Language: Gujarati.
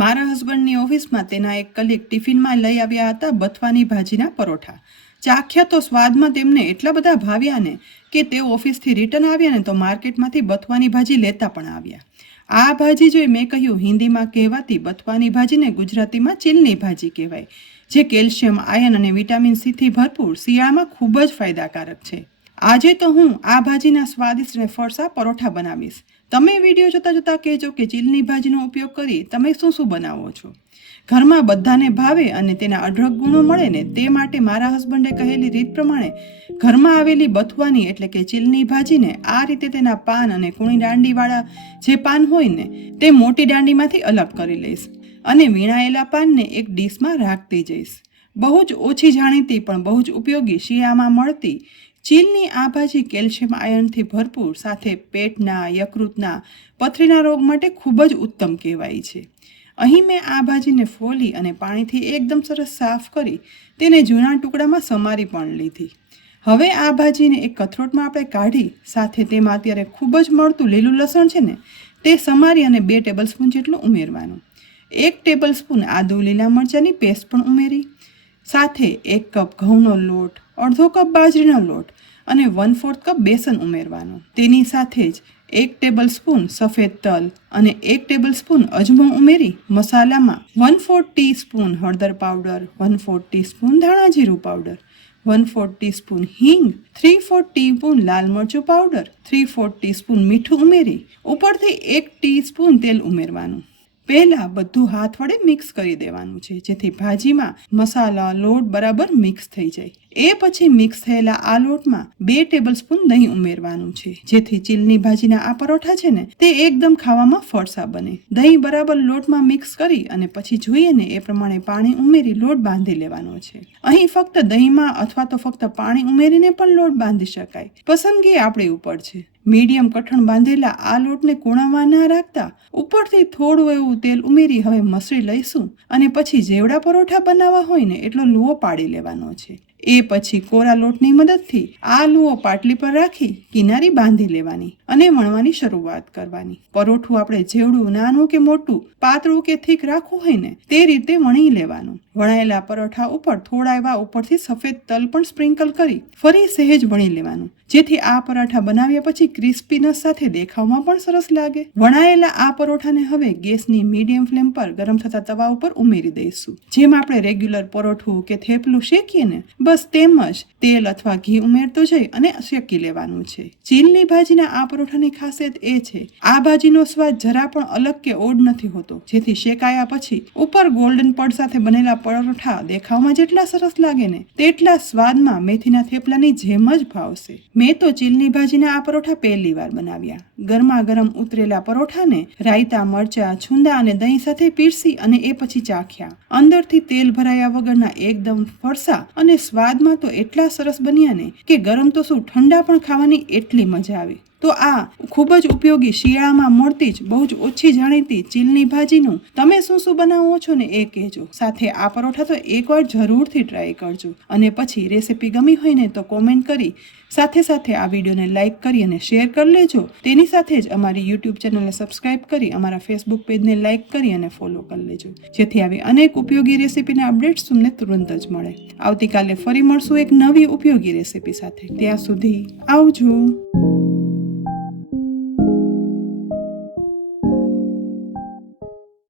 મારા હસબન્ડની ઓફિસમાં તેના એક કલીગ ટિફિનમાં લઈ આવ્યા હતા બથવાની ભાજીના પરોઠા. ચાખ્યા તો સ્વાદમાં તેમને એટલા બધા ભાવ્યા ને કે તેઓ ઓફિસથી રિટર્ન આવ્યા ને તો માર્કેટમાંથી બથવાની ભાજી લેતા પણ આવ્યા. આ ભાજી જોઈ મેં કહ્યું, હિન્દીમાં કહેવાતી બથવાની ભાજીને ગુજરાતીમાં ચીલની ભાજી કહેવાય, જે કેલ્શિયમ, આયર્ન અને વિટામિન સીથી ભરપૂર શિયાળામાં ખૂબ જ ફાયદાકારક છે. આજે તો હું આ ભાજીના સ્વાદિષ્ટ અને ફરસા પરોઠા બનાવીશ. તમે વિડીયો જોતા જોતા કહેજો કે ચીલની ભાજીનો ઉપયોગ કરી તમે શું શું બનાવો છો. ઘરમાં બધાને ભાવે અને તેના અઢળક ગુણો મળે ને તે માટે મારા હસબન્ડે કહેલી રીત પ્રમાણે ઘરમાં આવેલી બથવાની એટલે કે ચીલની ભાજીને આ રીતે તેના પાન અને કૂણી દાંડીવાળા જે પાન હોય ને તે મોટી દાંડીમાંથી અલગ કરી લઈશ અને વીણાયેલા પાનને એક ડીશમાં રાખતી જઈશ. બહુ જ ઓછી જાણીતી પણ બહુ જ ઉપયોગી શિયાળામાં મળતી ચીલની આ ભાજી કેલ્શિયમ આયર્નથી ભરપૂર સાથે પેટના, યકૃતના, પથરીના રોગ માટે ખૂબ જ ઉત્તમ કહેવાય છે. અહીં મેં આ ભાજીને ફોલી અને પાણીથી એકદમ સરસ સાફ કરી તેને જૂના ટુકડામાં સમારી પણ લીધી. હવે આ ભાજીને એક કથરોટમાં આપણે કાઢી સાથે તેમાં અત્યારે ખૂબ જ મળતું લીલું લસણ છે ને તે સમારી અને 2 ટેબલસ્પૂન જેટલું ઉમેરવાનું. 1 ટેબલસ્પૂન આદુ લીલા મરચાંની પેસ્ટ પણ ઉમેરી, સાથે 1 કપ ઘઉંનો લોટ, અડધો કપ બાજરીનો લોટ અને 1/4 કપ બેસન ઉમેરવાનું. તેની સાથે જ 1 ટેબલસ્પૂન સફેદ તલ અને 1 ટેબલસ્પૂન અજમો ઉમેરી મસાલામાં 1/4 ટીસ્પૂન હળદર પાવડર, 1/4 ટીસ્પૂન ધાણા જીરું પાવડર, 1/4 ટીસ્પૂન હિંગ, 3/4 ટીસ્પૂન લાલ મરચું પાવડર, 3/4 ટીસ્પૂન મીઠું ઉમેરી ઉપરથી 1 ટીસ્પૂન તેલ ઉમેરવાનું. પહેલાં બધું હાથ વડે મિક્સ કરી દેવાનું છે જેથી ભાજીમાં મસાલા લોટ બરાબર મિક્સ થઈ જાય. એ પછી મિક્સ થયેલા આ લોટમાં 2 ટેબલસ્પૂન દહીં ઉમેરવાનું છે જેથી ચીલની ભાજીના આ પરોઠા છે ને તે એકદમ ખાવામાં ફરસા બને. દહીં બરાબર લોટમાં મિક્સ કરી અને પછી જોઈએ ને એ પ્રમાણે પાણી ઉમેરી લોટ બાંધી લેવાનો છે. અહીં ફક્ત દહીંમાં અથવા તો ફક્ત પાણી ઉમેરીને પણ લોટ બાંધી શકાય, પસંદગી આપણી ઉપર છે. મીડિયમ કઠણ બાંધેલા આ લોટને કૂણાવા ના રાખતા ઉપરથી થોડું એવું તેલ ઉમેરી હવે મસળી લઈશું અને પછી જેવડા પરોઠા બનાવવા હોય ને એટલો લુઓ પાડી લેવાનો છે. એ પછી કોરા લોટની મદદથી આ લુઓ પાટલી પર રાખી કિનારી બાંધી લેવાની અને વણવાની શરૂઆત કરવાની. પરોઠું આપણે જેવડું નાનું કે મોટું, પાતળું કે થીક રાખવું હોય ને તે રીતે વણી લેવાનું. વણાયેલા પરોઠા ઉપર થોડા એવા ઉપરથી સફેદ તલ પણ સ્પ્રિંકલ કરી ફરી સહેજ વણી લેવાનું જેથી આ પરાઠા બનાવ્યા પછી ક્રિસ્પીનેસ સાથે દેખાવમાં પણ સરસ લાગે. વણાયેલા આ પરોઠાને હવે ગેસની મીડિયમ ફ્લેમ પર ગરમ થતા તવા ઉપર ઉમેરી દઈશું. જેમ આપણે રેગ્યુલર પરોઠું કે થેપલું શેકીએ ને બસ તેમ જ તેલ અથવા ઘી ઉમેરતો જઈ અને શેકી લેવાનું છે. ચીલની ભાજીના આ પરોઠાની ખાસિયત એ છે આ ભાજીનો સ્વાદ જરા પણ અલગ કે ઓડ નથી હોતો જેથી શેકાયા પછી ઉપર ગોલ્ડન પડ સાથે બનેલા પરોઠા દેખાવમાં જેટલા સરસ લાગે ને તેટલા સ્વાદમાં મેથીના થેપલાની જેમ જ ભાવશે. મેં તો ચીલની ભાજીના આ પરોઠા પહેલી વાર બનાવ્યા. ગરમા ગરમ ઉતરેલા પરોઠાને રાયતા, મરચાં, છુંદા અને દહીં સાથે પીરસી અને એ પછી ચાખ્યા. અંદરથી તેલ ભરાયા વગરના એકદમ ફરસા અને સ્વાદમાં તો એટલા સરસ બન્યા ને કે ગરમ તો શું ઠંડા પણ ખાવાની એટલી મજા આવી. તો આ ખૂબ જ ઉપયોગી શિયાળામાં મળતી જ બહુ જ ઓછી જાણીતી ચીલની ભાજીનું તમે શું શું બનાવો છો ને એ કહેજો. સાથે આ પરોઠા તો એકવાર જરૂરથી ટ્રાય કરજો અને પછી રેસીપી ગમી હોય ને તો કોમેન્ટ કરી સાથે સાથે આ વિડીયોને લાઇક કરી અને શેર કરી લેજો. તેની સાથે જ અમારી યુટ્યુબ ચેનલને સબસ્ક્રાઇબ કરી અમારા ફેસબુક પેજને લાઇક કરી અને ફોલો કરી લેજો જેથી આવી અનેક ઉપયોગી રેસીપીના અપડેટ્સ તમને તુરંત જ મળે. આવતીકાલે ફરી મળશું એક નવી ઉપયોગી રેસીપી સાથે. ત્યાં સુધી આવજો.